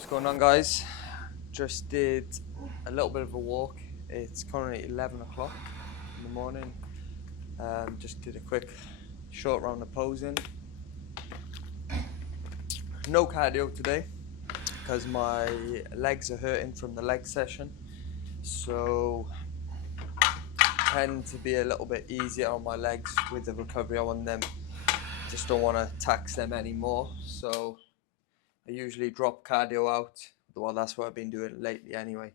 What's going on, guys? Just did a little bit of a walk. It's currently 11 o'clock in the morning. Just did a quick short round of posing. No cardio today because my legs are hurting from the leg session, so tend to be a little bit easier on my legs with the recovery. I want them, just don't want to tax them anymore, so I usually drop cardio out. Well, that's what I've been doing lately anyway.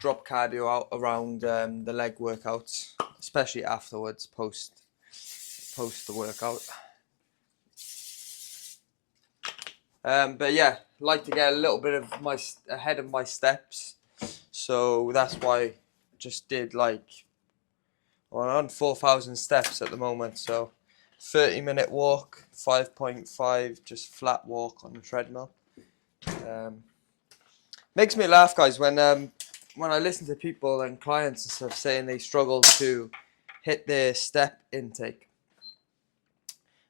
Drop cardio out around the leg workouts, especially afterwards, post the workout. But yeah, like to get a little bit of ahead of my steps, so that's why I just did I'm on 4,000 steps at the moment. So 30-minute walk, 5.5 just flat walk on the treadmill. Makes me laugh, guys, when I listen to people and clients and stuff saying they struggle to hit their step intake.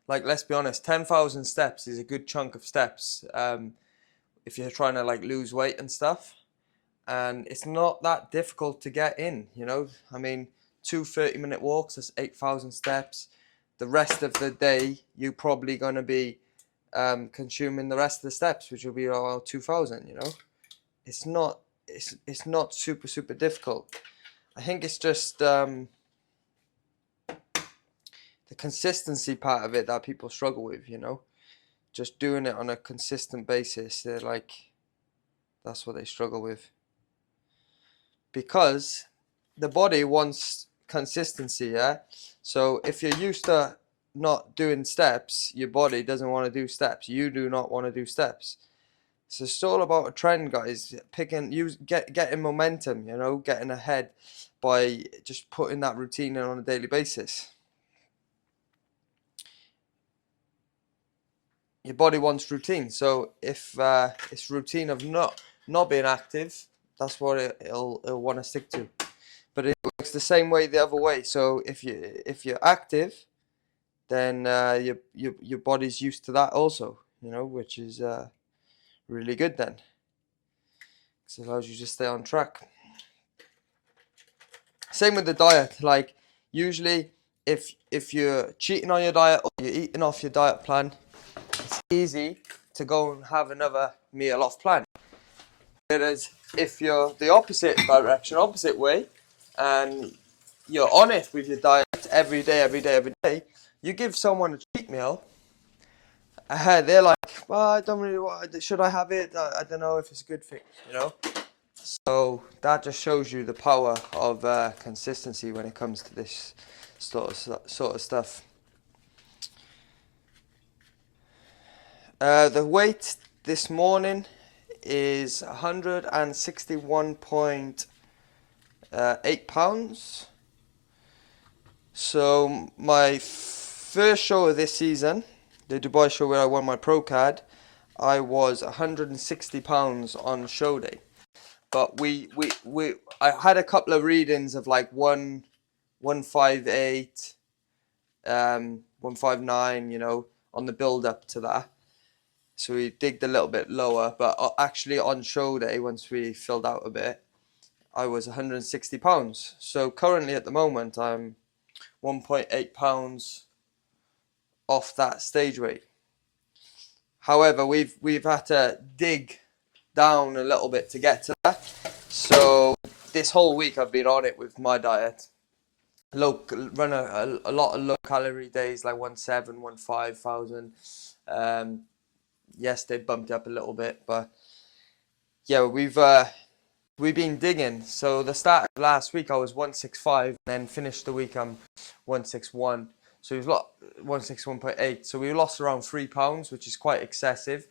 Like, let's be honest, 10,000 steps is a good chunk of steps if you're trying to lose weight and stuff. And it's not that difficult to get in, you know. I mean, 2 30-minute walks, that's 8,000 steps. The rest of the day, you're probably going to be consuming the rest of the steps, which will be around 2,000, you know. It's not super difficult. I think it's just the consistency part of it that people struggle with, you know. Just doing it on a consistent basis, that's what they struggle with. Because the body wants consistency, yeah? So if you're used to not doing steps, your body doesn't want to do steps. You do not want to do steps. So it's all about a trend, guys. Getting momentum, you know, getting ahead by just putting that routine in on a daily basis. Your body wants routine, so if it's routine of not being active, that's what it'll want to stick to. But it works the same way the other way. So if you're active, then your body's used to that also, you know, which is really good then. It allows you to stay on track. Same with the diet. Like, usually if you're cheating on your diet or you're eating off your diet plan, it's easy to go and have another meal off plan. Whereas if you're the opposite direction, opposite way, and you're on it with your diet every day, you give someone a cheat meal, they're like, well, I don't really want, should I have it? I don't know if it's a good thing, you know. So that just shows you the power of consistency when it comes to this sort of stuff. The weight this morning is 161.8 pounds. So my first show of this season, the Dubai show where I won my pro card, I was 160 pounds on show day. But I had a couple of readings of 158, 159, you know, on the build up to that. So we digged a little bit lower, but actually on show day, once we filled out a bit, I was 160 pounds. So currently at the moment, I'm 1.8 pounds off that stage weight. However, we've had to dig down a little bit to get to that. So this whole week I've been on it with my diet. Run a lot of low calorie days, like 1.7, 1.5 thousand. Yes, they bumped up a little bit, but yeah, we've been digging. So the start of last week I was 165, and then finished the week I'm 161. So we've lost 161.8. So we lost around 3 pounds, which is quite excessive.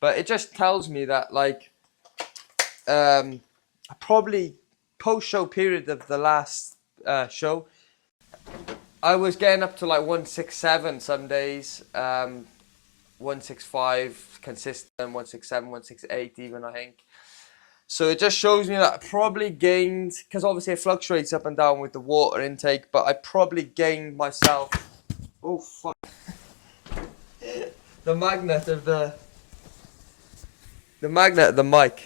But it just tells me that probably post-show period of the last show, I was getting up to 167 some days, 165 consistent, 167, 168 even, I think. So it just shows me that I probably gained, because obviously it fluctuates up and down with the water intake, but I probably gained myself, oh fuck, the magnet of the The magnet of the mic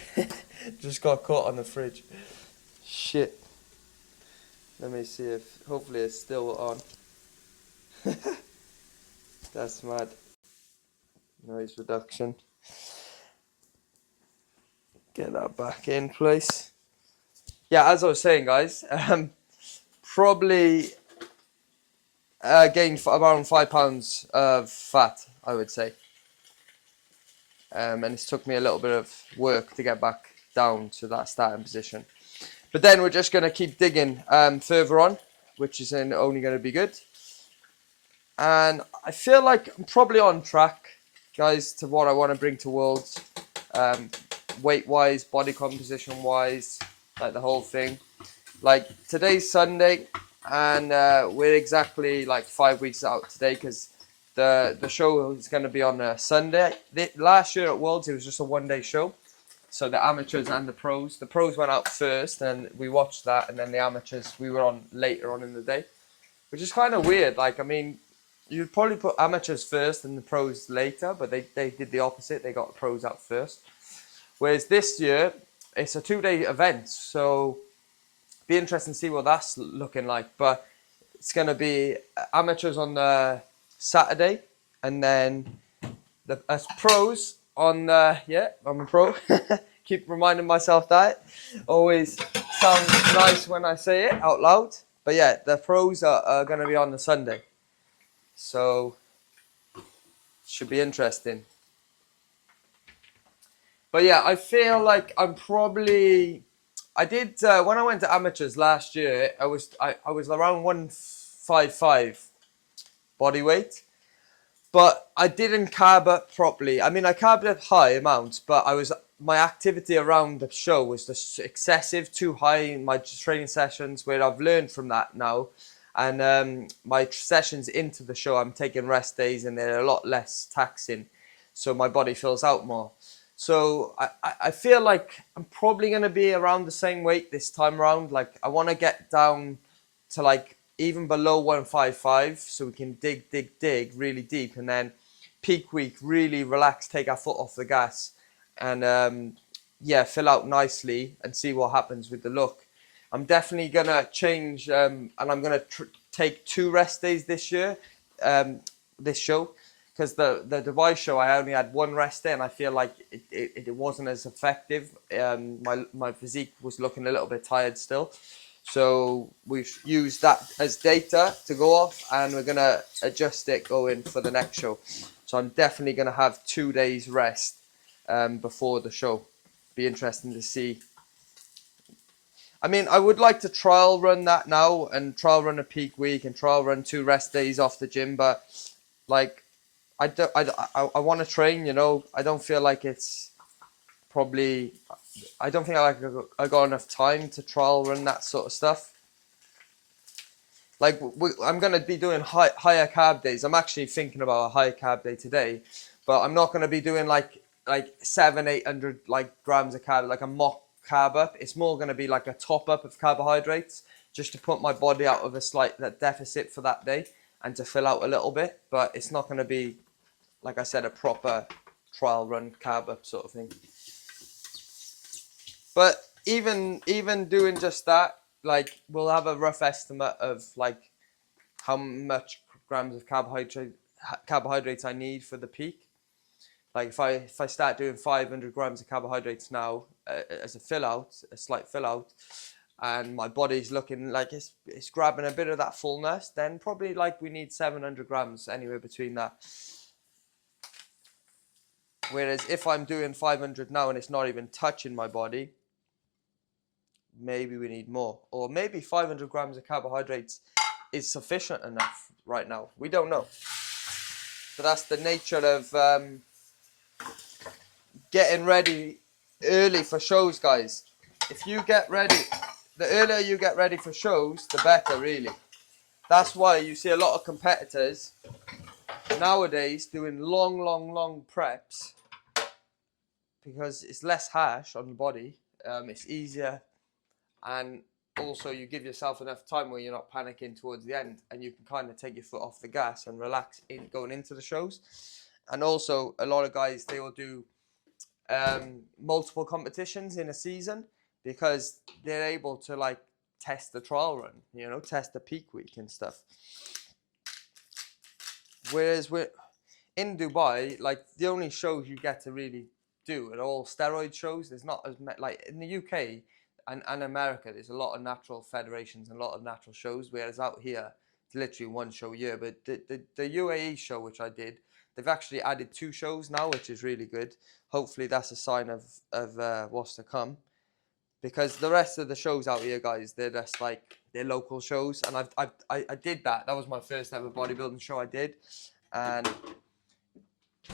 just got caught on the fridge. Shit. Let me see if, hopefully it's still on. That's mad. Noise reduction. Get that back in place. Yeah, as I was saying, guys, probably gained around £5 of fat, I would say. And it's took me a little bit of work to get back down to that starting position. But then we're just going to keep digging further on, which is only going to be good. And I feel like I'm probably on track, guys, to what I want to bring to Worlds. Weight-wise, body composition-wise, like the whole thing. Like, today's Sunday, and we're exactly like 5 weeks out today, because the show is going to be on a Sunday. Last year at Worlds, it was just a one-day show. So the amateurs and the pros. The pros went out first, and we watched that, and then the amateurs, we were on later on in the day. Which is kind of weird. Like, I mean, you'd probably put amateurs first and the pros later, but they did the opposite. They got the pros out first. Whereas this year, it's a 2-day event, so be interesting to see what that's looking like. But it's going to be amateurs on the Saturday, and then as pros on I'm a pro. Keep reminding myself that. Always sounds nice when I say it out loud. But yeah, the pros are going to be on the Sunday. So, should be interesting. But yeah, I feel like I'm probably... I did, when I went to amateurs last year, I was around 155 body weight. But I didn't carb up properly. I mean, I carved up high amounts, but my activity around the show was just excessive, too high in my training sessions, where I've learned from that now. And my sessions into the show, I'm taking rest days, and they're a lot less taxing, so my body fills out more. So I feel like I'm probably going to be around the same weight this time around. Like, I want to get down to like even below 155, so we can dig really deep, and then peak week really relax, take our foot off the gas, and yeah, fill out nicely and see what happens with the look. I'm definitely gonna change, and I'm gonna take 2 rest days this year, this show, because the device show I only had 1 rest day, and I feel like it wasn't as effective. My physique was looking a little bit tired still. So we've used that as data to go off, and we're going to adjust it going for the next show. So I'm definitely going to have 2 days rest before the show. Be interesting to see. I mean, I would like to trial run that now, and trial run a peak week, and trial run 2 rest days off the gym. But like, I want to train, you know. I don't feel like it's probably... I don't think I got enough time to trial run that sort of stuff. Like, I'm going to be doing higher carb days. I'm actually thinking about a high carb day today, but I'm not going to be doing like 700-800 like grams of carb, like a mock carb up. It's more going to be like a top up of carbohydrates, just to put my body out of a slight deficit for that day and to fill out a little bit. But it's not going to be, like I said, a proper trial run carb up sort of thing. But even doing just that, like, we'll have a rough estimate of like how much grams of carbohydrates I need for the peak. Like, if I start doing 500 grams of carbohydrates now as a slight fill out, and my body's looking like it's grabbing a bit of that fullness, then probably like we need 700 grams anywhere between that. Whereas if I'm doing 500 now and it's not even touching my body, maybe we need more, or maybe 500 grams of carbohydrates is sufficient enough right now. We don't know. But that's the nature of getting ready early for shows, guys. If you get ready, the earlier you get ready for shows, the better, really. That's why you see a lot of competitors nowadays doing long preps, because it's less harsh on the body. It's easier, and also you give yourself enough time where you're not panicking towards the end, and you can kind of take your foot off the gas and relax in going into the shows. And also, a lot of guys, they will do multiple competitions in a season, because they're able to like test the trial run, you know, test the peak week and stuff. Whereas we're in Dubai, like the only shows you get to really do are all steroid shows. There's not as like in the UK and America, there's a lot of natural federations and a lot of natural shows, whereas out here it's literally one show a year. But the UAE show, which I did, they've actually added 2 shows now, which is really good. Hopefully that's a sign of what's to come, because the rest of the shows out here, guys, they're just like, they're local shows. And I did that. That was my first ever bodybuilding show I did. And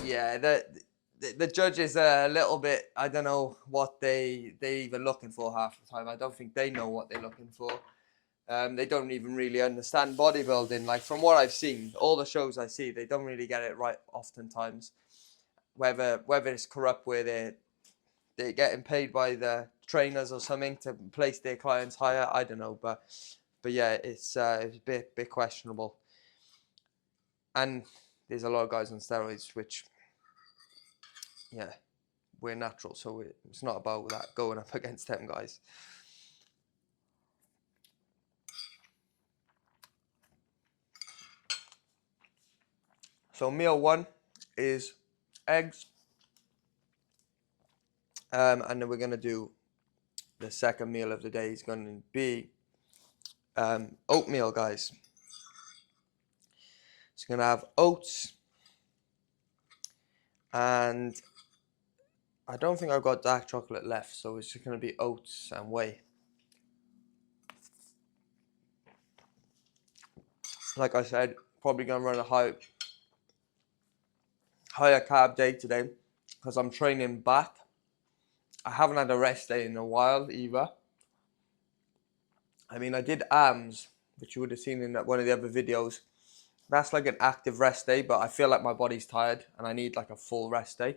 yeah, the judges are a little bit, I don't know what they even looking for half the time. I don't think they know what they're looking for. They don't even really understand bodybuilding. Like from what I've seen, all the shows I see, they don't really get it right oftentimes. Whether it's corrupt, where they're getting paid by the trainers or something to place their clients higher, I don't know. But yeah, it's a bit questionable. And there's a lot of guys on steroids, which, yeah, we're natural, so it's not about that going up against them guys. So meal 1 is eggs, and then we're gonna do the second meal of the day is going to be oatmeal, guys. It's gonna have oats, and I don't think I've got dark chocolate left, so it's just gonna be oats and whey. Like I said, probably gonna run a higher carb day today, because I'm training back. I haven't had a rest day in a while either. I mean, I did arms, which you would have seen in one of the other videos. That's like an active rest day, but I feel like my body's tired and I need like a full rest day.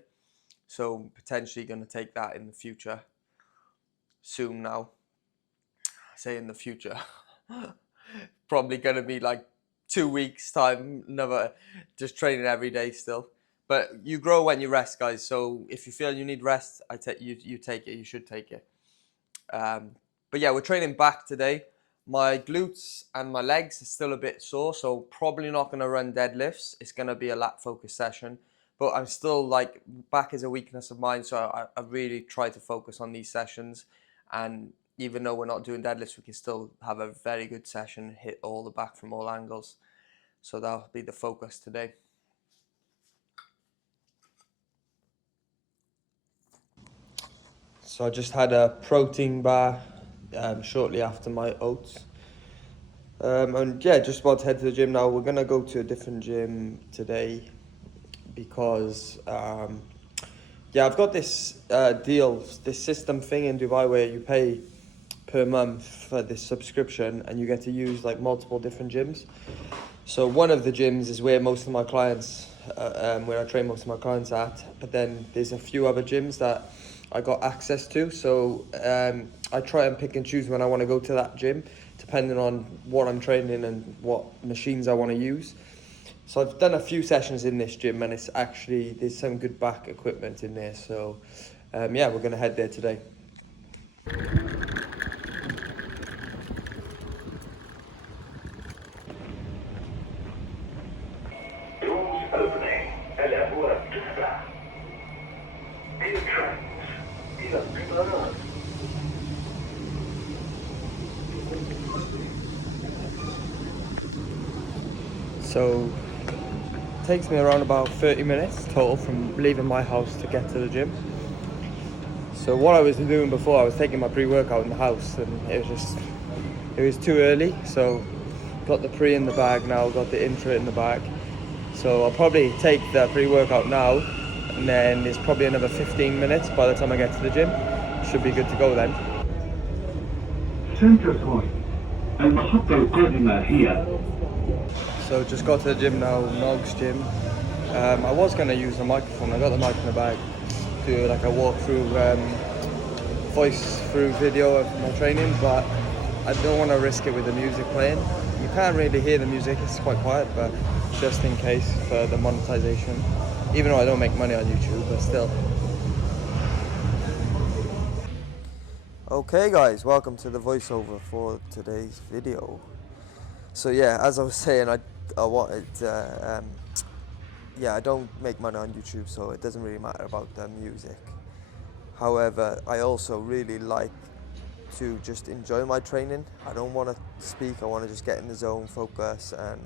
So potentially going to take that in the future soon now. I say in the future. Probably going to be like 2 weeks time, another, just training every day still. But you grow when you rest, guys. So if you feel you need rest, you take it. You should take it. But yeah, we're training back today. My glutes and my legs are still a bit sore, so probably not going to run deadlifts. It's going to be a lat focus session. But I'm still like, back is a weakness of mine, so I really try to focus on these sessions. And even though we're not doing deadlifts, we can still have a very good session, hit all the back from all angles. So that'll be the focus today. So I just had a protein bar shortly after my oats. And yeah, just about to head to the gym now. We're going to go to a different gym today because, yeah, I've got this deal, this system thing in Dubai where you pay per month for this subscription and you get to use like multiple different gyms. So one of the gyms is where most of my clients, where I train most of my clients at, but then there's a few other gyms that I got access to. So I try and pick and choose when I want to go to that gym, depending on what I'm training and what machines I want to use. So I've done a few sessions in this gym and it's actually, there's some good back equipment in there. So yeah, we're going to head there today. So it takes me around about 30 minutes total from leaving my house to get to the gym. So what I was doing before, I was taking my pre-workout in the house and it was too early. So got the pre in the bag now, got the intra in the bag. So I'll probably take the pre-workout now and then there's probably another 15 minutes by the time I get to the gym. Should be good to go then. Center point. المحطة القادمة هي. So just got to the gym now, Nog's gym. I was going to use the microphone. I got the mic in the bag, do like a walkthrough, voice through video of my training, but I don't want to risk it with the music playing. You can't really hear the music, it's quite quiet, but just in case for the monetization. Even though I don't make money on YouTube, but still. Okay guys, welcome to the voiceover for today's video. So yeah, as I was saying, I wanted yeah, I don't make money on YouTube, so it doesn't really matter about the music. However, I also really like to just enjoy my training. I don't want to speak, I want to just get in the zone, focus and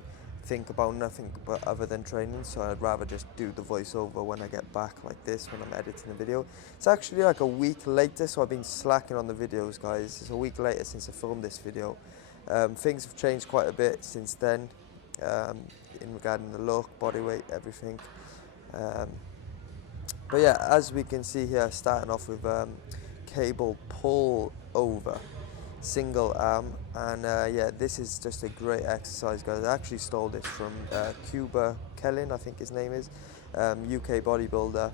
think about nothing but other than training. So I'd rather just do the voiceover when I get back like this, when I'm editing the video. It's actually like a week later, so I've been slacking on the videos, guys. It's a week later since I filmed this video. Things have changed quite a bit since then, in regarding the look, body weight, everything. But yeah, as we can see here, starting off with cable pull over, single arm, and yeah, this is just a great exercise, guys. I actually stole this from Cuba Kellin, I think his name is, UK bodybuilder.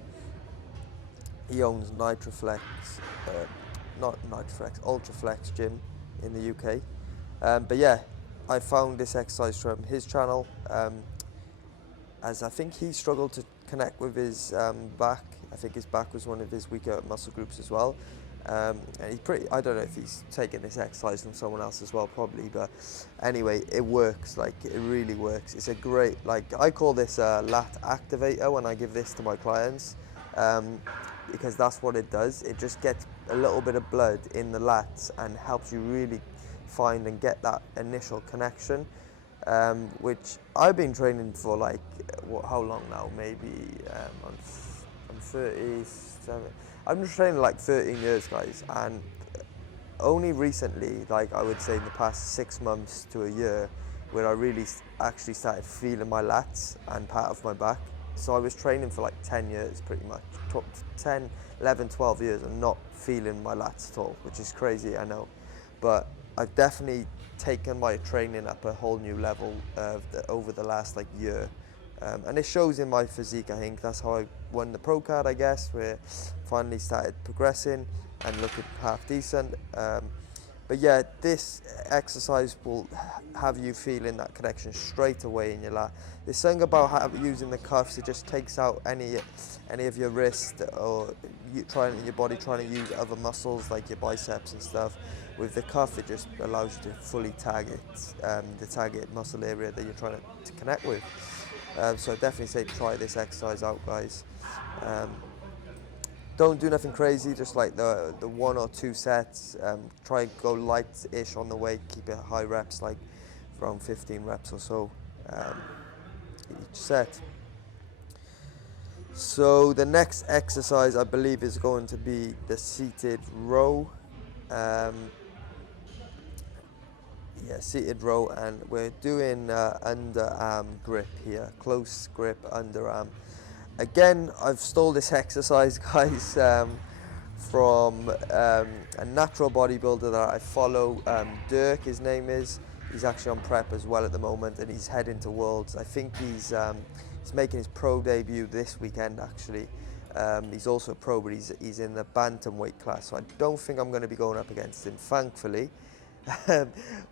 He owns Nitroflex, not Nitroflex, Ultraflex gym in the UK. But yeah, I found this exercise from his channel, as I think he struggled to connect with his back. I think his back was one of his weaker muscle groups as well. And I don't know if he's taken this exercise from someone else as well, probably, but anyway, it works, like, it really works. It's a great, like, I call this a lat activator when I give this to my clients, because that's what it does. It just gets a little bit of blood in the lats and helps you really find and get that initial connection, which I've been training for, like, how long now? Maybe I'm 37. I've been training like 13 years, guys, and only recently, like I would say in the past 6 months to a year, where I really actually started feeling my lats and part of my back. So I was training for like 10 years pretty much, 10, 11, 12 years and not feeling my lats at all, which is crazy, I know. But I've definitely taken my training up a whole new level over the last like year. And it shows in my physique. I think that's how I won the pro card, I guess, where finally started progressing and looking half decent. But yeah, this exercise will have you feeling that connection straight away in your lat. There's something about using the cuffs. It just takes out any of your wrist or your body trying to use other muscles like your biceps and stuff. With the cuff, it just allows you to fully target the target muscle area that you're trying to connect with. So I definitely say try this exercise out, guys. Don't do nothing crazy, just like the 1 or 2 sets. Try and go light-ish on the weight, keep it high reps, like around 15 reps or so each set. So the next exercise, I believe, is going to be the seated row. Yeah, seated row, and we're doing underarm grip here, close grip underarm. Again, I've stole this exercise, guys, from a natural bodybuilder that I follow, Dirk, his name is. He's actually on prep as well at the moment, and he's heading to Worlds. I think he's making his pro debut this weekend, actually. He's also a pro, but he's in the bantamweight class, so I don't think I'm going to be going up against him, thankfully,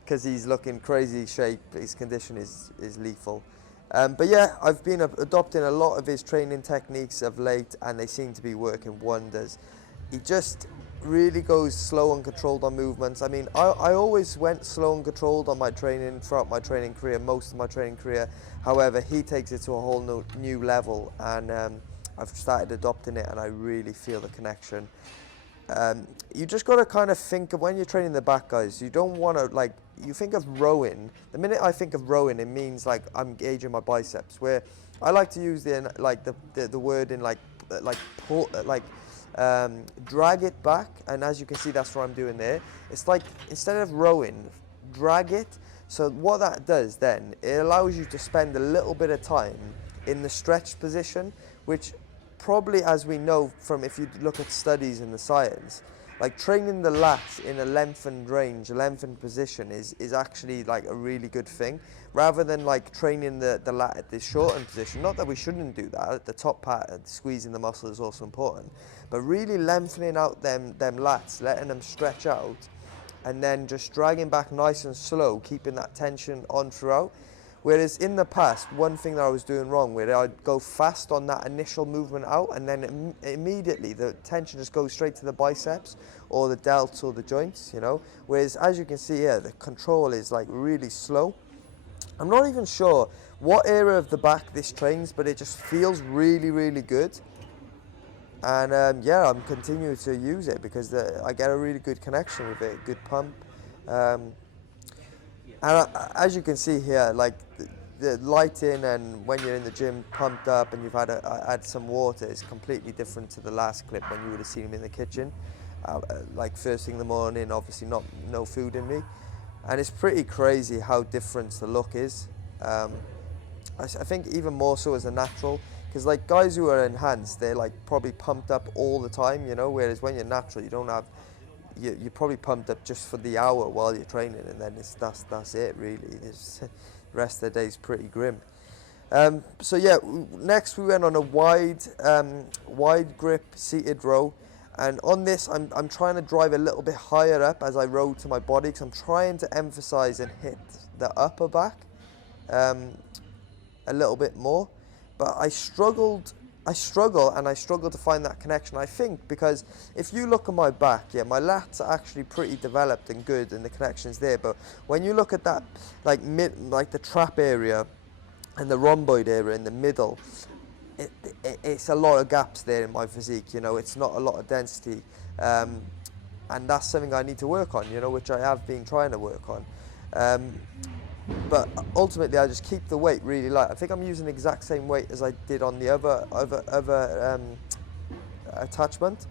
because he's looking crazy shape. His condition is lethal. But yeah, I've been adopting a lot of his training techniques of late, and they seem to be working wonders. He just really goes slow and controlled on movements. I mean, I always went slow and controlled on my training throughout my training career, most of my training career. However, he takes it to a whole new level, and I've started adopting it, and I really feel the connection. You just got to kind of think of when you're training the back, guys, you don't want to, like, you think of rowing. The minute I think of rowing, it means like I'm gauging my biceps, where I like to use the word in like pull, drag it back, and as you can see, that's what I'm doing there. It's like, instead of rowing, drag it. So what that does then, it allows you to spend a little bit of time in the stretch position, which probably, as we know from, if you look at studies in the science, like training the lats in a lengthened range, a lengthened position is actually like a really good thing, rather than like training the lat at this shortened position. Not that we shouldn't do that, at the top part, squeezing the muscle is also important, but really lengthening out them lats, letting them stretch out, and then just dragging back nice and slow, keeping that tension on throughout, Whereas in the past, one thing that I was doing wrong, where I'd go fast on that initial movement out, and then immediately the tension just goes straight to the biceps or the delts or the joints, you know. Whereas as you can see here, the control is like really slow. I'm not even sure what area of the back this trains, but it just feels really, really good. And yeah, I'm continuing to use it because I get a really good connection with it, good pump. As you can see here, like the lighting, and when you're in the gym pumped up and you've had some water, is completely different to the last clip when you would have seen him in the kitchen, like first thing in the morning, obviously no food in me, and it's pretty crazy how different the look is. I think even more so as a natural, because like guys who are enhanced, they're like probably pumped up all the time, you know, whereas when you're natural, you don't have, you're probably pumped up just for the hour while you're training, and then that's it really. The rest of the day's pretty grim. So yeah, next we went on a wide grip seated row, and on this I'm trying to drive a little bit higher up as I row to my body, because I'm trying to emphasize and hit the upper back a little bit more, but I struggle to find that connection. I think because if you look at my back, yeah, my lats are actually pretty developed and good, and the connection's there. But when you look at that, like the trap area and the rhomboid area in the middle, it's a lot of gaps there in my physique. You know, it's not a lot of density, and that's something I need to work on. You know, which I have been trying to work on. But ultimately, I just keep the weight really light. I think I'm using the exact same weight as I did on the other attachment.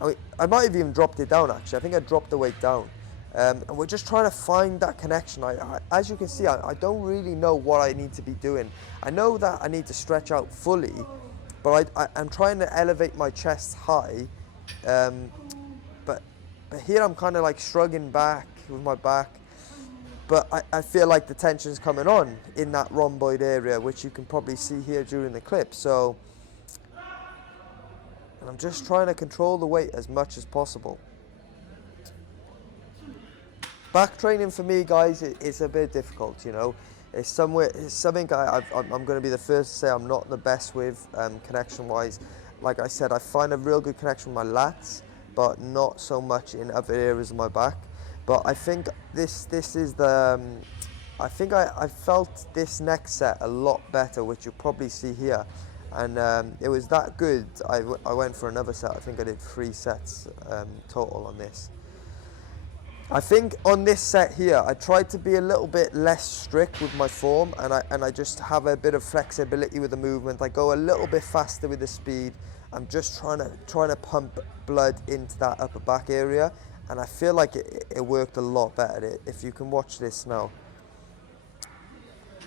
I might have even dropped it down, actually. I think I dropped the weight down. And we're just trying to find that connection. As you can see, I don't really know what I need to be doing. I know that I need to stretch out fully, but I'm trying to elevate my chest high. But here I'm kind of like shrugging back with my back. But I feel like the tension's coming on in that rhomboid area, which you can probably see here during the clip. So, and I'm just trying to control the weight as much as possible. Back training for me, guys, it's a bit difficult, you know. It's something I'm going to be the first to say I'm not the best with connection-wise. Like I said, I find a real good connection with my lats, but not so much in other areas of my back. But I think this is the, I think I felt this next set a lot better, which you'll probably see here. And it was that good, I went for another set. I think I did 3 sets total on this. I think on this set here, I tried to be a little bit less strict with my form, and I just have a bit of flexibility with the movement. I go a little bit faster with the speed. I'm just trying to pump blood into that upper back area. And I feel like it worked a lot better. If you can watch this now.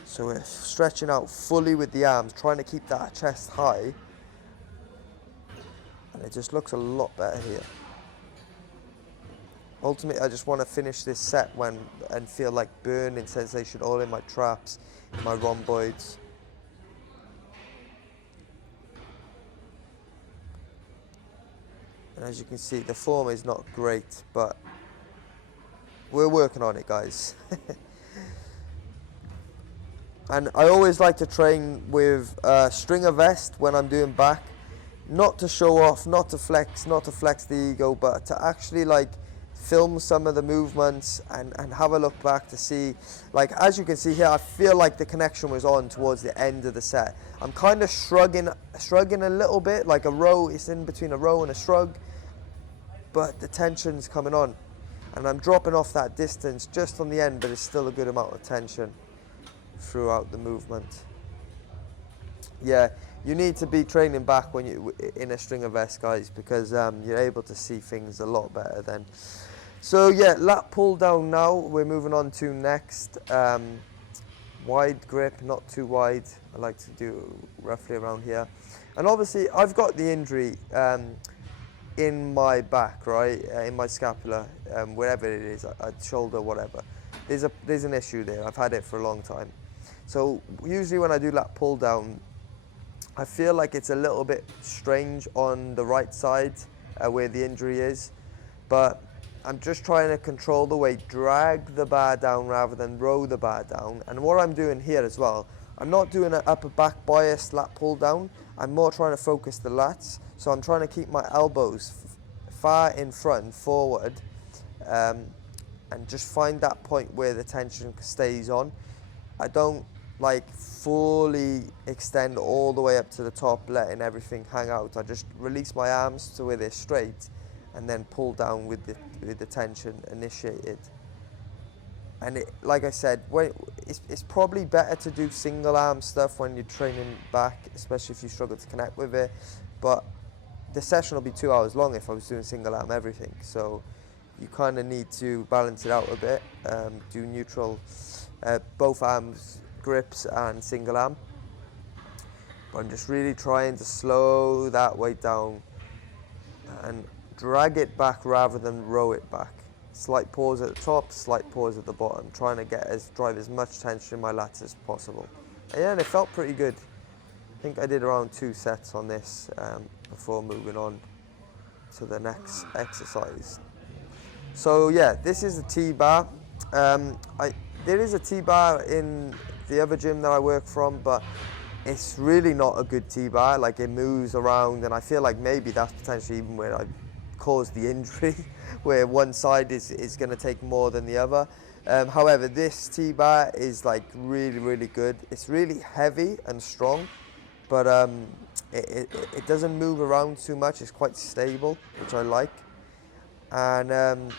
So we're stretching out fully with the arms, trying to keep that chest high. And it just looks a lot better here. Ultimately, I just want to finish this set and feel like burning sensation all in my traps, my rhomboids. And as you can see, the form is not great, but we're working on it, guys. And I always like to train with a stringer vest when I'm doing back, not to show off, not to flex the ego, but to actually like film some of the movements and have a look back to see, like as you can see here, I feel like the connection was on towards the end of the set. I'm kind of shrugging a little bit, like a row. It's in between a row and a shrug, but the tension's coming on, and I'm dropping off that distance just on the end, but it's still a good amount of tension throughout the movement. Yeah, you need to be training back when you in a stringer vest, guys, because you're able to see things a lot better then. So yeah, lat pull down now. We're moving on to next. Wide grip, not too wide. I like to do roughly around here. And obviously I've got the injury in my back, right, in my scapula, wherever it is, shoulder, whatever. There's an issue there. I've had it for a long time. So usually when I do lat pull down, I feel like it's a little bit strange on the right side where the injury is, but I'm just trying to control the weight, drag the bar down rather than row the bar down. And what I'm doing here as well, I'm not doing an upper back bias lat pull down. I'm more trying to focus the lats. So I'm trying to keep my elbows far in front, forward, and just find that point where the tension stays on. I don't like fully extend all the way up to the top, letting everything hang out. I just release my arms to where they're straight and then pull down with the tension initiated. And it, like I said, it's probably better to do single arm stuff when you're training back, especially if you struggle to connect with it. But the session will be 2 hours long if I was doing single arm everything. So you kind of need to balance it out a bit, do neutral, both arms grips and single arm. But I'm just really trying to slow that weight down and drag it back rather than row it back. Slight pause at the top, slight pause at the bottom, trying to drive as much tension in my lats as possible. And yeah, and it felt pretty good. I think I did around 2 sets on this before moving on to the next exercise. So yeah, this is a T-bar. There is a T-bar in the other gym that I work from, but it's really not a good T-bar. Like, it moves around, and I feel like maybe that's potentially even where I caused the injury, where one side is going to take more than the other. However, this T-bar is like really, really good. It's really heavy and strong, but it doesn't move around too much. It's quite stable, which I like. And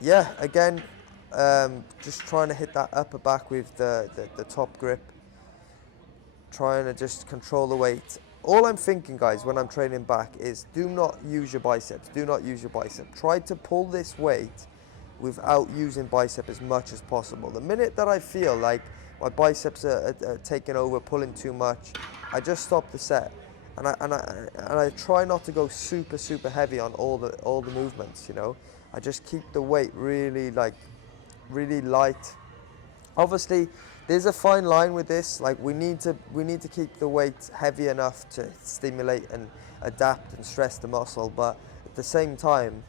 yeah, again, just trying to hit that upper back with the top grip, trying to just control the weight. All I'm thinking, guys, when I'm training back is do not use your biceps. Do not use your bicep. Try to pull this weight without using bicep as much as possible. The minute that I feel like my biceps are taking over, pulling too much, I just stop the set. And I try not to go super, super heavy on all the movements, you know. I just keep the weight really light. Obviously, there's a fine line with this. Like, we need to keep the weight heavy enough to stimulate and adapt and stress the muscle, but at the same time,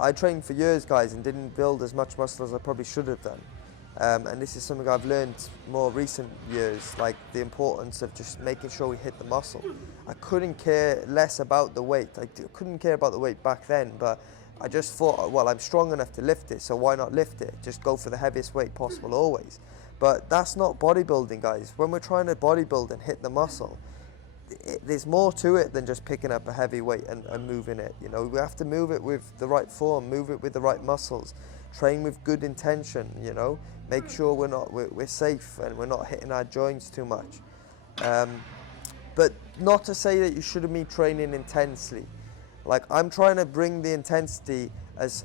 I trained for years, guys, and didn't build as much muscle as I probably should have done. And this is something I've learned more recent years, like the importance of just making sure we hit the muscle. I couldn't care less about the weight. I couldn't care about the weight back then, but I just thought, well, I'm strong enough to lift it, so why not lift it? Just go for the heaviest weight possible always. But that's not bodybuilding, guys. When we're trying to bodybuild and hit the muscle, there's more to it than just picking up a heavy weight and moving it. You know, we have to move it with the right form, move it with the right muscles, train with good intention, you know, make sure we're safe and we're not hitting our joints too much. But not to say that you shouldn't be training intensely. Like, I'm trying to bring the intensity as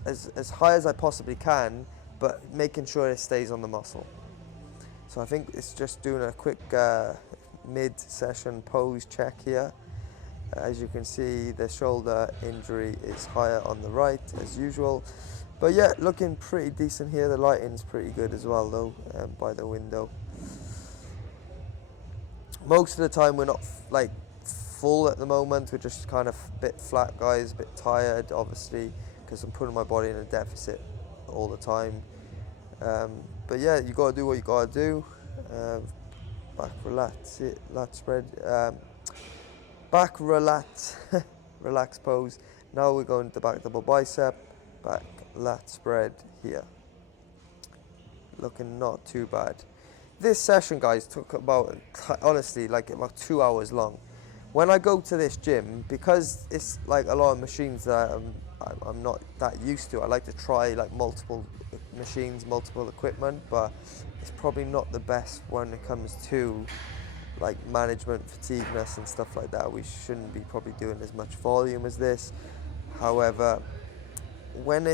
high as I possibly can, but making sure it stays on the muscle. So I think it's just doing a quick mid-session pose check here. As you can see, the shoulder injury is higher on the right as usual. But yeah, looking pretty decent here. The lighting's pretty good as well though, by the window. Most of the time we're not like full at the moment. We're just kind of a bit flat, guys, a bit tired, obviously, because I'm putting my body in a deficit all the time. But yeah, you gotta do what you gotta do. Back relax, lat spread. Back relax, relax pose. Now we're going to back double bicep, back lat spread here. Looking not too bad. This session, guys, took about, honestly, like about 2 hours long. When I go to this gym, because it's like a lot of machines that I'm not that used to, I like to try like multiple machines, multiple equipment, but it's probably not the best when it comes to like management, fatigueness and stuff like that. We shouldn't be probably doing as much volume as this. However, when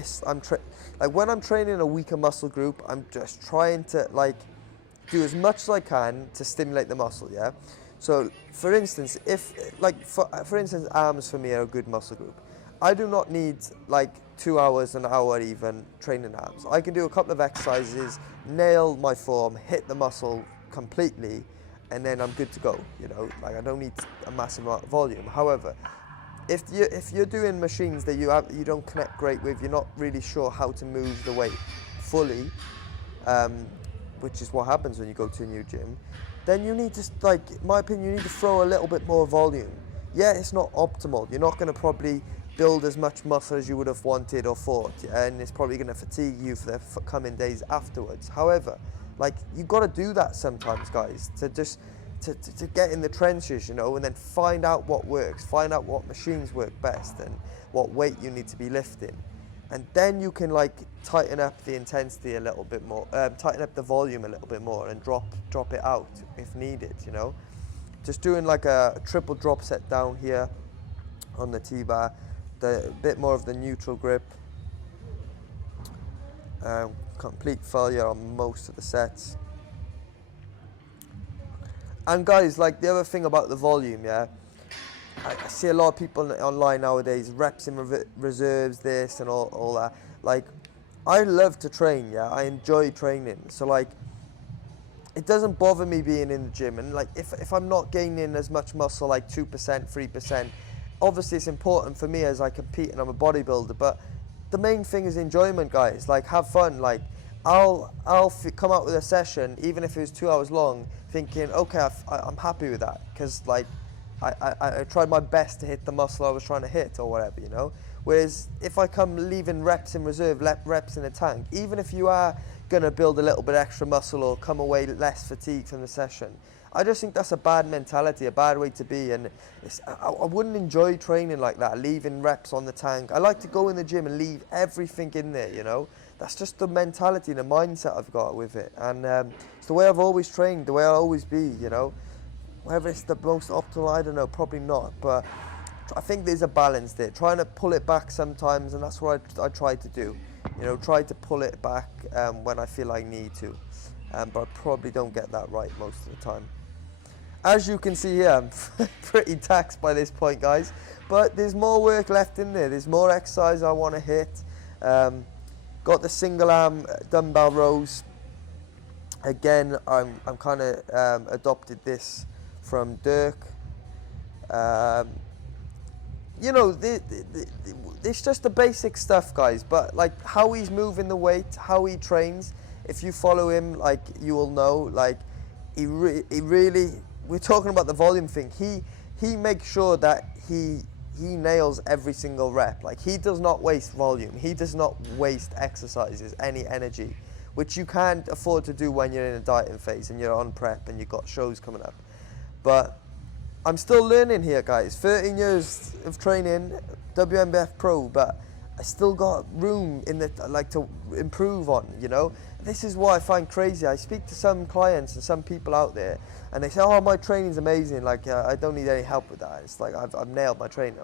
when I'm training a weaker muscle group, I'm just trying to like do as much as I can to stimulate the muscle, yeah? So for instance, if like for instance, arms for me are a good muscle group. I do not need like 2 hours, an hour even training arms. I can do a couple of exercises, nail my form, hit the muscle completely, and then I'm good to go, you know? Like, I don't need a massive amount of volume. However, if you're doing machines that you don't connect great with, you're not really sure how to move the weight fully, which is what happens when you go to a new gym, then you need to, like, in my opinion, you need to throw a little bit more volume. Yeah, it's not optimal. You're not going to probably build as much muscle as you would have wanted or thought, and it's probably going to fatigue you for the coming days afterwards. However, like, you got to do that sometimes, guys, to just to get in the trenches, you know, and then find out what works, find out what machines work best and what weight you need to be lifting. And then you can, like, tighten up the intensity a little bit more, tighten up the volume a little bit more and drop it out if needed, you know. Just doing like a triple drop set down here on the T-bar, a bit more of the neutral grip. Complete failure on most of the sets. And guys, like, the other thing about the volume, yeah, I see a lot of people online nowadays, reps in reserves, this and all that. Like, I love to train, yeah, I enjoy training. So, like, it doesn't bother me being in the gym. And, like, if I'm not gaining as much muscle, like 2%, 3%, obviously it's important for me as I compete and I'm a bodybuilder. But the main thing is enjoyment, guys. Like, have fun. Like, I'll come out with a session, even if it was 2 hours long, thinking, okay, I'm happy with that, because, like, I tried my best to hit the muscle I was trying to hit or whatever, you know. Whereas if I come leaving reps in reserve, reps in the tank, even if you are going to build a little bit extra muscle or come away less fatigued from the session, I just think that's a bad mentality, a bad way to be. And I wouldn't enjoy training like that, leaving reps on the tank. I like to go in the gym and leave everything in there, you know. That's just the mentality and the mindset I've got with it. And it's the way I've always trained, the way I'll always be, you know. Whether it's the most optimal, I don't know, probably not. But I think there's a balance there. Trying to pull it back sometimes, and that's what I try to do. You know, try to pull it back when I feel I need to. But I probably don't get that right most of the time. As you can see here, I'm pretty taxed by this point, guys. But there's more work left in there. There's more exercise I want to hit. Got the single arm dumbbell rows. Again, I'm kind of adopted this from Dirk. You know, it's just the basic stuff, guys. But, like, how he's moving the weight, how he trains, if you follow him, like, you will know, like, he really, we're talking about the volume thing. He makes sure that he nails every single rep. Like, he does not waste volume. He does not waste exercises, any energy, which you can't afford to do when you're in a dieting phase and you're on prep and you've got shows coming up. But I'm still learning here, guys. 13 years of training, WNBF pro, but I still got room in the, like, to improve on, you know. This is what I find crazy. I speak to some clients and some people out there, and they say, oh, my training's amazing, like, I don't need any help with that. It's like, I've nailed my training.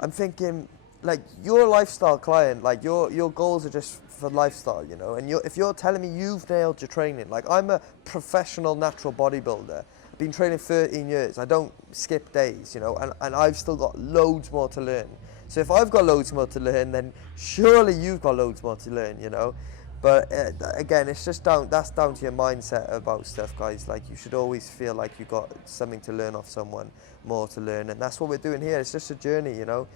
I'm thinking, like, you're a lifestyle client, like, your goals are just for lifestyle, you know. And if you're telling me you've nailed your training, like, I'm a professional natural bodybuilder, I've been training 13 years, I don't skip days, you know, and I've still got loads more to learn. So if I've got loads more to learn, then surely you've got loads more to learn, you know. But again, it's just that's down to your mindset about stuff, guys. Like, you should always feel like you got something to learn off someone, more to learn, and that's what we're doing here. It's just a journey, you know.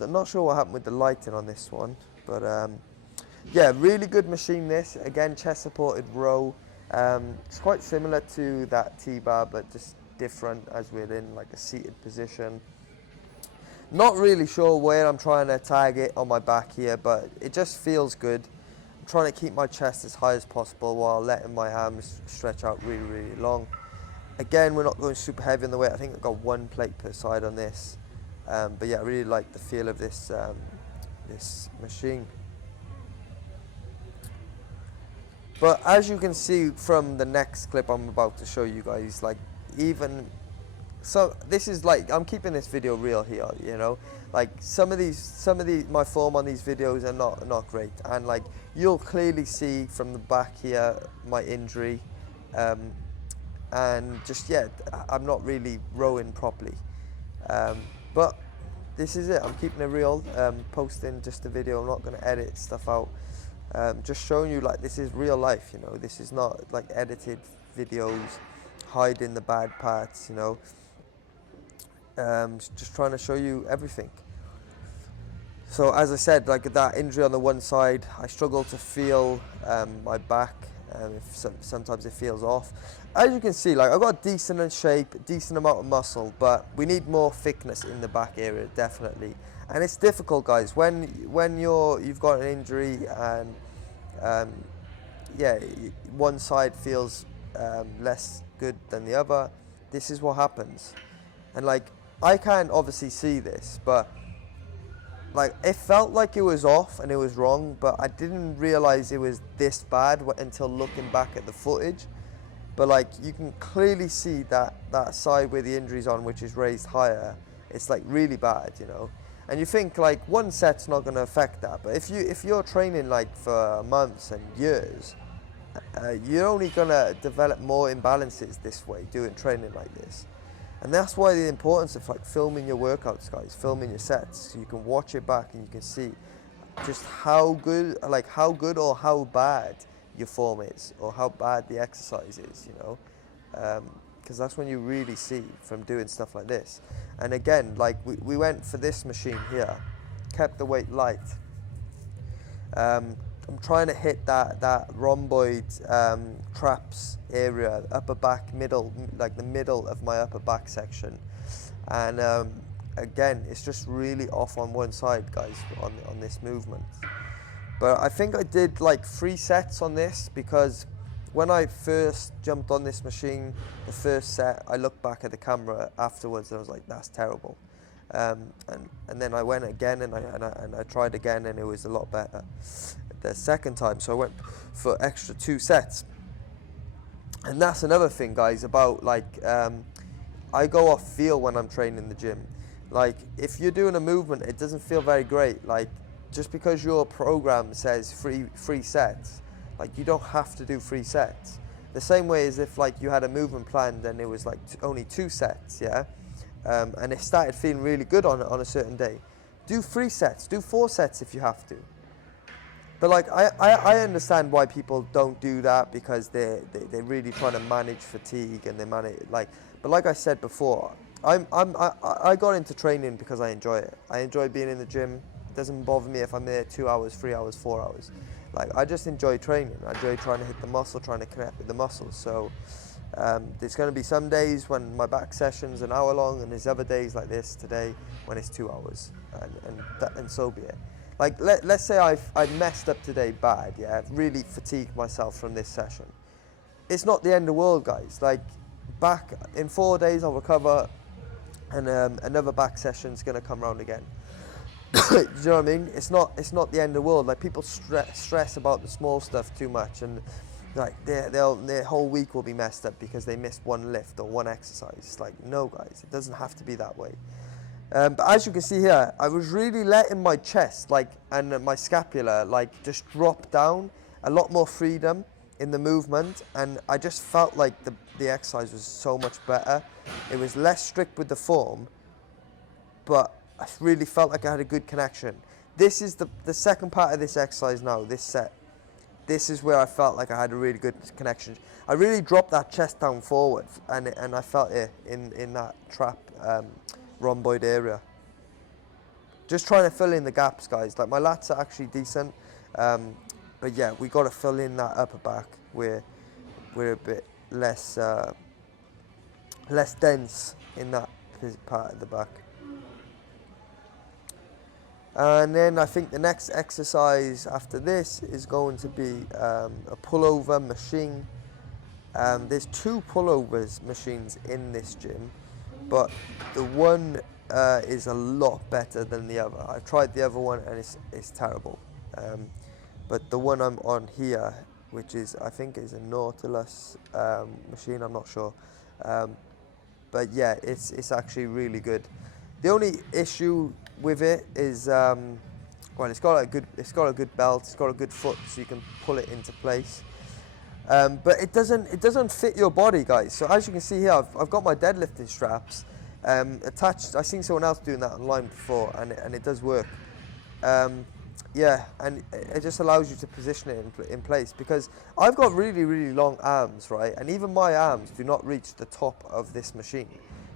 I'm not sure what happened with the lighting on this one, but yeah, really good machine this. Again, chest supported row. It's quite similar to that T-bar, but just different as we're in, like, a seated position. Not really sure where I'm trying to target on my back here, but it just feels good. I'm trying to keep my chest as high as possible while letting my arms stretch out really, really long. Again, we're not going super heavy in the weight. I think I've got 1 plate per side on this. But yeah, I really like the feel of this this machine. But as you can see from the next clip I'm about to show you guys, like, even so, this is, like, I'm keeping this video real here, you know. Like, some of these my form on these videos are not great, and, like, you'll clearly see from the back here my injury, and just, yeah, I'm not really rowing properly. But this is it. I'm keeping it real. Posting just a video. I'm not going to edit stuff out. Just showing you, like, this is real life, you know. This is not, like, edited videos hiding the bad parts, you know. just trying to show you everything. So as I said, like that injury on the one side, I struggle to feel my back, sometimes it feels off. As you can see, like I've got decent shape, decent amount of muscle, but we need more thickness in the back area, definitely. And it's difficult, guys, when you've got an injury and yeah, one side feels less good than the other. This is what happens. And like I can't obviously see this, but like it felt like it was off and it was wrong, but I didn't realize it was this bad until looking back at the footage. But like you can clearly see that side where the injury's on, which is raised higher, it's like really bad, you know. And you think like one set's not going to affect that, but if you're training like for months and years, you're only going to develop more imbalances this way doing training like this. And that's why the importance of like filming your workouts, guys, filming your sets, so you can watch it back and you can see just how good or how bad your form is, or how bad the exercise is, you know, because that's when you really see from doing stuff like this. And again, like we went for this machine here, kept the weight light. I'm trying to hit that rhomboid traps area, upper back, middle, like the middle of my upper back section. And again, it's just really off on one side, guys, on this movement. But I think I did like 3 sets on this, because when I first jumped on this machine, the first set, I looked back at the camera afterwards and I was like, that's terrible. And then I went again and I tried again and it was a lot better the second time. So I went for extra 2 sets. And that's another thing, guys, about like, I go off feel when I'm training in the gym. Like if you're doing a movement, it doesn't feel very great. Like just because your program says three sets, like you don't have to do 3 sets. The same way as if like you had a movement planned and it was like only 2 sets, yeah? And it started feeling really good on a certain day. Do 3 sets, do 4 sets if you have to. But like I understand why people don't do that, because they're really trying to manage fatigue and they manage like. But like I said before, I got into training because I enjoy it. I enjoy being in the gym. It doesn't bother me if I'm there 2 hours, 3 hours, 4 hours. Like I just enjoy training. I enjoy trying to hit the muscle, trying to connect with the muscles. So there's going to be some days when my back session's an hour long, and there's other days like this today when it's 2 hours, and so be it. Like let's say I messed up today bad, yeah, I've really fatigued myself from this session. It's not the end of the world, guys. Like back in 4 days I'll recover, and another back session's going to come around again. Do you know what I mean? It's not the end of the world. Like people stress about the small stuff too much, and like their whole week will be messed up because they missed one lift or one exercise. It's like, no, guys, it doesn't have to be that way. But as you can see here, I was really letting my chest and my scapula just drop down, a lot more freedom in the movement, and I just felt like the exercise was so much better. It was less strict with the form, but I really felt like I had a good connection. This is the second part of this exercise now, this set. This is where I felt like I had a really good connection. I really dropped that chest down forward, and I felt it in that trap rhomboid area. Just trying to fill in the gaps, guys. Like my lats are actually decent, but yeah, we got to fill in that upper back where we're a bit less dense in that part of the back. And then I think the next exercise after this is going to be a pullover machine. There's 2 pullovers machines in this gym, but the one is a lot better than the other. I've tried the other one and it's terrible. But the one I'm on here, which is I think is a Nautilus machine, I'm not sure. But yeah, it's actually really good. The only issue with it is well, it's got a good belt, it's got a good foot, so you can pull it into place. But it doesn't fit your body, guys. So as you can see here, I've got my deadlifting straps attached. I've seen someone else doing that online before, and it does work. Yeah, and it just allows you to position it in place, because I've got really, really long arms, right? And even my arms do not reach the top of this machine.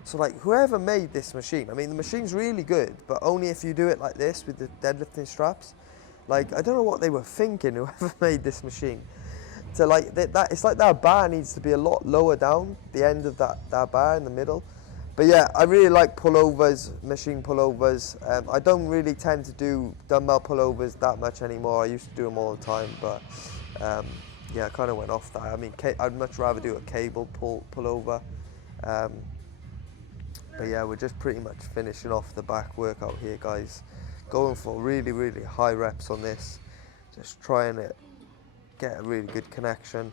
So like whoever made this machine, I mean the machine's really good, but only if you do it like this with the deadlifting straps. Like I don't know what they were thinking, whoever made this machine. To like that it's like that bar needs to be a lot lower down, the end of that bar in the middle. But yeah, I really like pullovers, machine pullovers. I don't really tend to do dumbbell pullovers that much anymore. I used to do them all the time, but yeah, I kind of went off that. I mean, I'd much rather do a cable pullover. But yeah, we're just pretty much finishing off the back workout here, guys. Going for really, really high reps on this. Just trying to get a really good connection.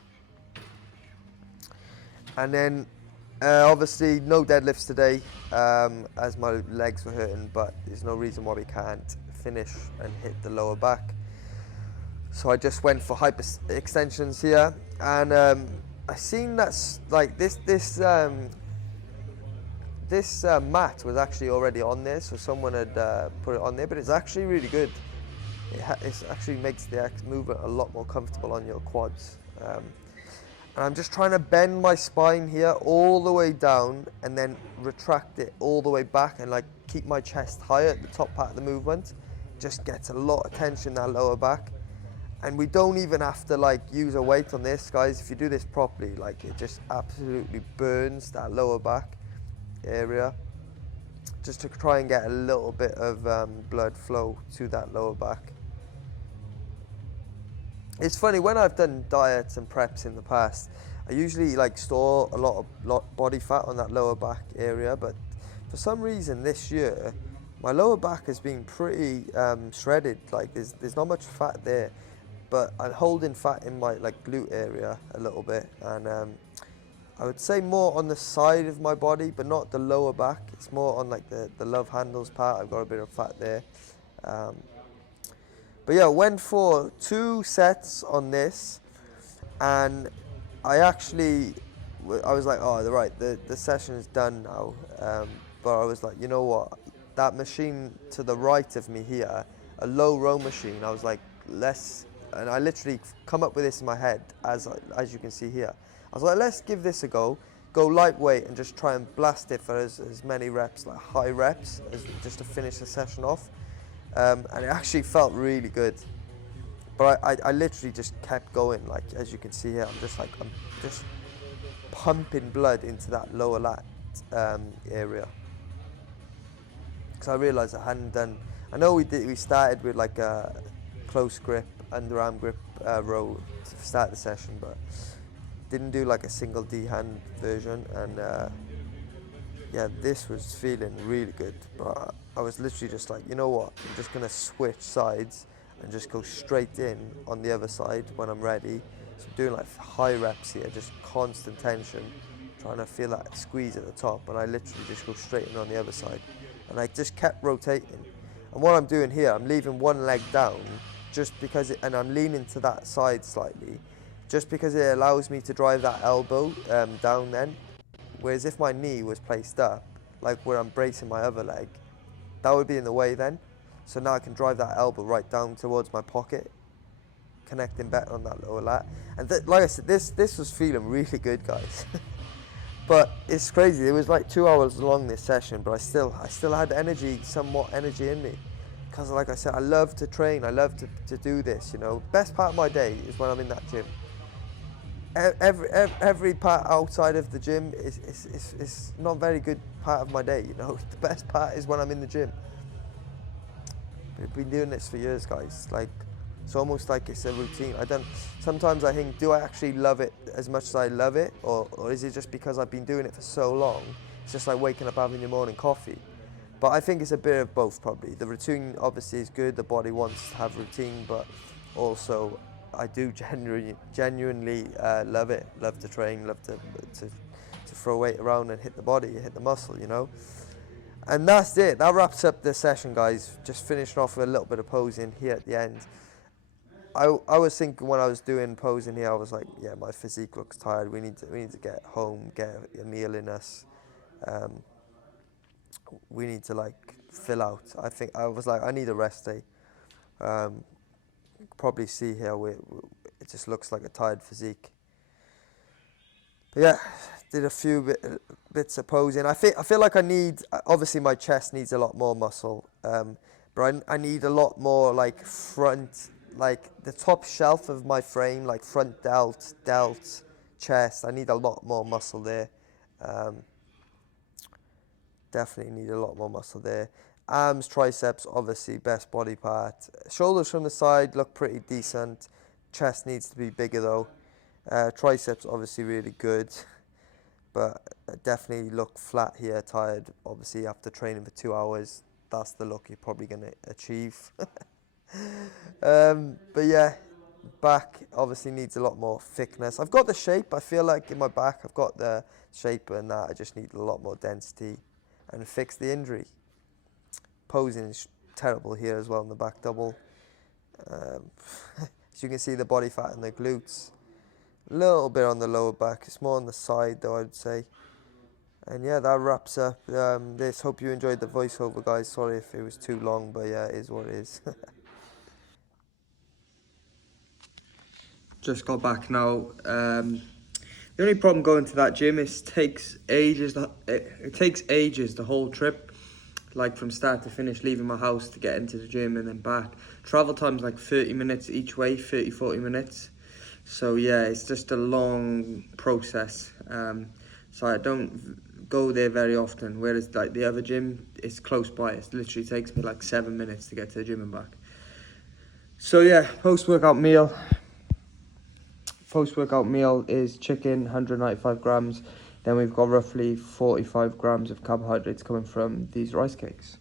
And then obviously no deadlifts today as my legs were hurting, but there's no reason why we can't finish and hit the lower back. So I just went for hyper extensions here, and I seen that's like this mat was actually already on there, so someone had put it on there, but it's actually really good. It actually makes the movement a lot more comfortable on your quads. And I'm just trying to bend my spine here all the way down and then retract it all the way back and like keep my chest higher at the top part of the movement. Just gets a lot of tension in that lower back. And we don't even have to like use a weight on this, guys. If you do this properly, like it just absolutely burns that lower back area. Just to try and get a little bit of blood flow to that lower back. It's funny, when I've done diets and preps in the past, I usually like store a lot of body fat on that lower back area, but for some reason this year, my lower back has been pretty shredded. Like there's not much fat there, but I'm holding fat in my like glute area a little bit, and I would say more on the side of my body, but not the lower back. It's more on like the love handles part. I've got a bit of fat there. But yeah, went for 2 sets on this, and I was like, oh, right, the session is done now. But I was like, you know what, that machine to the right of me here, a low row machine, I was like, and I literally come up with this in my head, as you can see here. I was like, let's give this a go lightweight and just try and blast it for as many reps, like high reps, just to finish the session off. And it actually felt really good, but I literally just kept going. Like as you can see here, I'm just pumping blood into that lower lat area, because I realised I hadn't done. I know we started with like a close grip, underarm grip row to start the session, but didn't do like a single D hand version, and yeah, this was feeling really good, but I was literally just like, you know what, I'm just going to switch sides and just go straight in on the other side when I'm ready. So I'm doing like high reps here, just constant tension, trying to feel that squeeze at the top, and I literally just go straight in on the other side. And I just kept rotating. And what I'm doing here, I'm leaving one leg down just because, and I'm leaning to that side slightly, just because it allows me to drive that elbow down then. Whereas if my knee was placed up, like where I'm bracing my other leg, that would be in the way then. So now I can drive that elbow right down towards my pocket, connecting better on that lower lat. And like I said, this was feeling really good, guys. But it's crazy. It was like 2 hours long, this session, but I still had somewhat energy in me. Because like I said, I love to train. I love to do this, you know. Best part of my day is when I'm in that gym. Every part outside of the gym is not a very good part of my day, you know. The best part is when I'm in the gym. We've been doing this for years, guys. Like, it's almost like it's a routine. Sometimes I think, do I actually love it as much as I love it? Or is it just because I've been doing it for so long? It's just like waking up, having your morning coffee. But I think it's a bit of both, probably. The routine obviously is good. The body wants to have routine, but also I do genuinely love it. Love to train, love to throw weight around and hit the body, hit the muscle, you know. And that's it. That wraps up the session, guys. Just finishing off with a little bit of posing here at the end. I was thinking when I was doing posing here, I was like, yeah, my physique looks tired. We need to get home, get a meal in us. We need to like fill out. I think I was like, I need a rest day. Probably see here it just looks like a tired physique. But yeah, Did a few bits of posing. I feel like I need, obviously my chest needs a lot more muscle, but I need a lot more like front, like the top shelf of my frame, like front delt, chest. I need a lot more muscle there. Um, Definitely need a lot more muscle there. Arms, triceps, obviously best body part. Shoulders from the side look pretty decent. Chest needs to be bigger though. Triceps obviously really good, but definitely look flat here, tired. Obviously after training for 2 hours, that's the look you're probably going to achieve. But yeah, back obviously needs a lot more thickness. I've got the shape. I feel like in my back I've got the shape and that. I just need a lot more density and fix the injury. Posing is terrible here as well in the back double. Um, as you can see, the body fat and the glutes. A little bit on the lower back. It's more on the side though, I'd say. And yeah, that wraps up this. Hope you enjoyed the voiceover, guys. Sorry if it was too long, but yeah, it is what it is. Just got back now. The only problem going to that gym is takes ages. It takes ages the whole trip, like from start to finish, leaving my house to get into the gym and then back. Travel time's like 30 minutes each way, 40 minutes. So yeah, it's just a long process. So I don't go there very often. Whereas like the other gym, it's close by. It literally takes me like 7 minutes to get to the gym and back. So yeah, post-workout meal. Post-workout meal is chicken, 195 grams. Then we've got roughly 45 grams of carbohydrates coming from these rice cakes.